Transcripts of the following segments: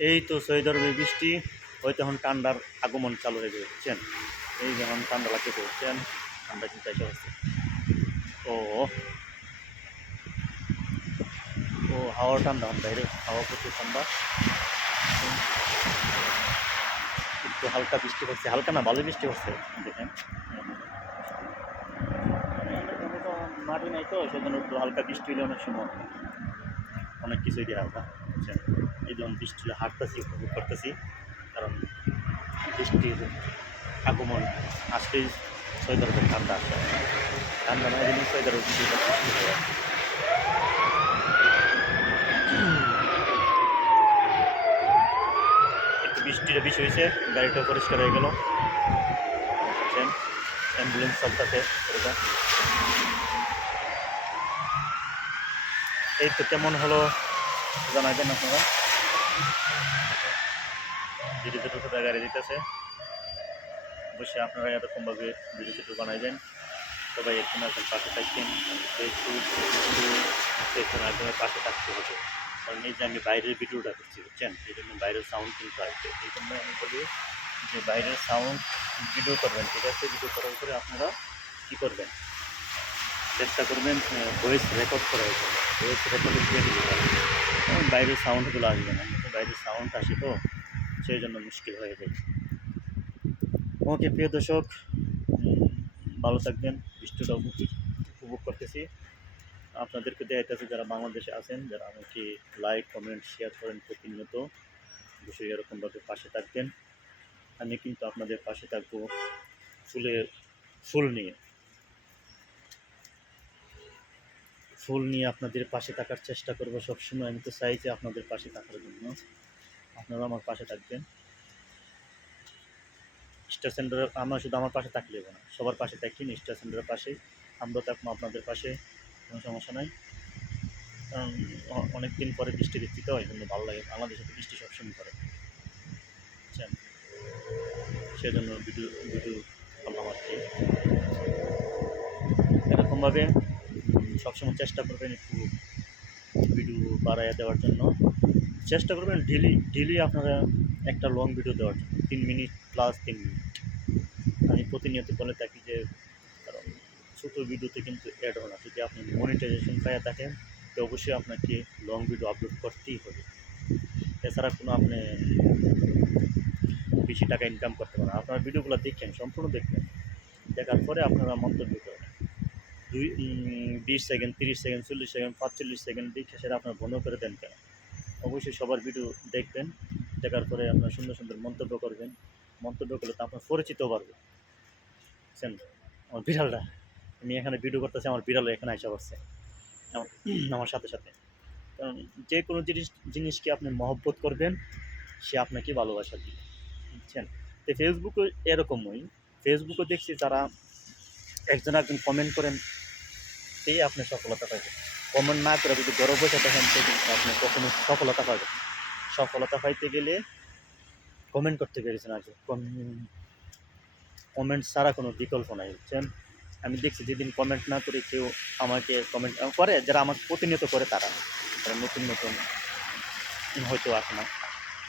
এই তো আরবে বৃষ্টি হয়তো এখন ঠান্ডার আগমন চালু হয়ে বুঝছেন এই যেমন ঠান্ডা লাগতেছে বুঝছেন ঠান্ডা চিন্তা হচ্ছে ও ও, হাওয়া ঠান্ডা এখন বাইরে হাওয়া প্রচুর ঠান্ডা। একটু হালকা বৃষ্টি হচ্ছে হালকা না ভালো বৃষ্টি হচ্ছে দেখেন। মাটি নাই তো, সেজন্য একটু হালকা বৃষ্টি হলে অনেক সময় অনেক কিছুই দিয়ে হালকা এই যেমন বৃষ্টি হাঁটতেছি, উপভোগ করতেছি। কারণ বৃষ্টির আগমন আজকেই সৈদারবের ঠান্ডা আসে। ঠান্ডা না সৈদারের বৃষ্টি একটু বৃষ্টিটা বেশি হয়েছে গাড়িটা পরিষ্কার হয়ে গেল। অ্যাম্বুলেন্স চলতেছে, এরকম। এই তো কেমন হলো জানাবেন আপনারা। ধীরে কোথায় গাড়ি দিতেছে। অবশ্যই আপনারা এরকমভাবে ধীরে ধীরে বানাইবেন। সবাই একজন একজন পাশে থাকবেন। একজন একজনের পাশে থাকতে হবে। কারণ এই যে আমি বাইরের ভিডিওটা করছি, বুঝছেন? এই জন্য বাইরের সাউন্ড কিন্তু আসবে। এই জন্য আমি বলি যে বাইরের সাউন্ড ভিডিও করবেন, ঠিক আছে? ভিডিও করার পরে আপনারা কী করবেন? চেষ্টা করবেন ভয়েস রেকর্ড করা হয়েছে ভয়েস রেকর্ডে দিয়ে দিতে বাইরের সাউন্ডগুলো আসবে না। বাইরের সাউন্ড আসে তো, সেই জন্য মুশকিল হয়ে যায়। ওকে, প্রিয় দর্শক ভালো থাকবেন। বৃষ্টিটা উপভোগ করতেছি। আপনাদেরকে দেখাইতেছে যারা বাংলাদেশে আছেন, যারা আমাকে লাইক কমেন্ট শেয়ার করেন প্রতিনিয়ত, অবশ্যই এরকমভাবে পাশে থাকবেন। আমি কিন্তু আপনাদের পাশে থাকব ফুলের ফুল নিয়ে। ফুল নিয়ে আপনাদের পাশে থাকার চেষ্টা করব সবসময়। আমি তো চাই যে আপনাদের পাশে থাকার জন্য। আপনারা আমার পাশে থাকবেন। স্টার সেন্টারের আমরা শুধু আমার পাশে থাকলে না, সবার পাশে থাকি স্টার সেন্টারের পাশে। আমরা থাকব আপনাদের পাশে, কোনো সমস্যা নাই। কারণ অ- অনেক দিন পরে বৃষ্টি দেখছি তো এই জন্য ভালো লাগে। আমাদের সাথে বৃষ্টি সবসময় করে বুঝছেন? সেজন্য ভিডিও ভিডিও আর কি এরকমভাবে সবসময় চেষ্টা করবেন একটু ভিডিও বাড়াইয়া দেওয়ার জন্য। চেষ্টা করবেন ডেলি ডেলি আপনারা একটা লং ভিডিও দেওয়ার জন্য। তিন মিনিট প্লাস তিন মিনিট আমি প্রতিনিয়ত বলে থাকি যে, কারণ ছোটো ভিডিওতে কিন্তু অ্যাড হয় না। যদি আপনি মনিটাইজেশন পাইয়া থাকেন, তো অবশ্যই আপনাকে লং ভিডিও আপলোড করতেই হবে। এছাড়া কোনো আপনি বেশি টাকা ইনকাম করতে পারেন আপনার ভিডিওগুলো দেখেন, সম্পূর্ণ দেখবেন। দেখার পরে আপনারা মন্তব্য করবেন। দুই বিশ সেকেন্ড, তিরিশ সেকেন্ড, চল্লিশ সেকেন্ড, পাঁচচল্লিশ সেকেন্ড দেখে সেটা আপনার বন্ধ করে দেন কেন? অবশ্যই সবার ভিডিও দেখবেন, দেখার পরে আপনার সুন্দর সুন্দর মন্তব্য করবেন। মন্তব্য করলে তো আপনার পরিচিত বাড়বে। বুঝছেন? আমার বিড়ালটা, আমি এখানে ভিডিও করতেছি, আমার বিড়াল এখানে আসা পড়ছে আমার- আমার সাথে সাথে। কারণ যে কোনো জিনিস, জিনিসকে আপনি মহব্বত করবেন, সে আপনাকে ভালোবাসা দিবে। বুঝছেন? তো ফেসবুকে এরকমই। ফেসবুকে দেখছি যারা একজন একজন কমেন্ট করেন সেই আপনি সফলতা পাবেন কমেন্ট না করে যদি গর্ব বসে থাকেন কিন্তু আপনি কখনো সফলতা পাবেন সফলতা পাইতে গেলে কমেন্ট করতে পেরেছেন কি কমেন্ট ছাড়া কোনো বিকল্প নাই, বুঝছেন? আমি দেখছি যেদিন কমেন্ট না করে কেউ আমাকে কমেন্ট করে, যারা আমার প্রতিনিয়ত করে তারা। নতুন নতুন হয়তো আসে না।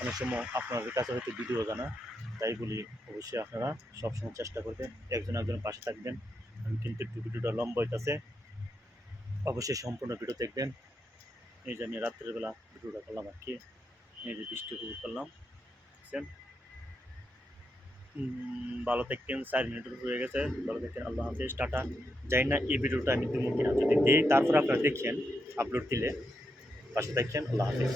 অনেক সময় আপনাদের কাছে হয়তো ভিডিও জানা তাই বলি অবশ্যই আপনারা সবসময় চেষ্টা করবেন, একজন একজনের পাশে থাকবেন। আমি কিন্তু একটু ভিডিওটা লম্বা হইতেছে। অবশ্যই সম্পূর্ণ ভিডিও দেখবেন। এই যে আমি রাত্রেবেলা ভিডিওটা করলাম আর কি। এই যে বৃষ্টি উপভোগ করলাম। বুঝছেন ভালো থাকেন চার মিনিট হয়ে গেছে। ভালো থাকেন আল্লাহ হাফিজ। টাটা। যাই না এই ভিডিওটা আমি দুমুখী যদি দিই, তারপর আপনারা দেখছেন আপলোড দিলে। পাশে থাকছেন আল্লাহ হাফিজ।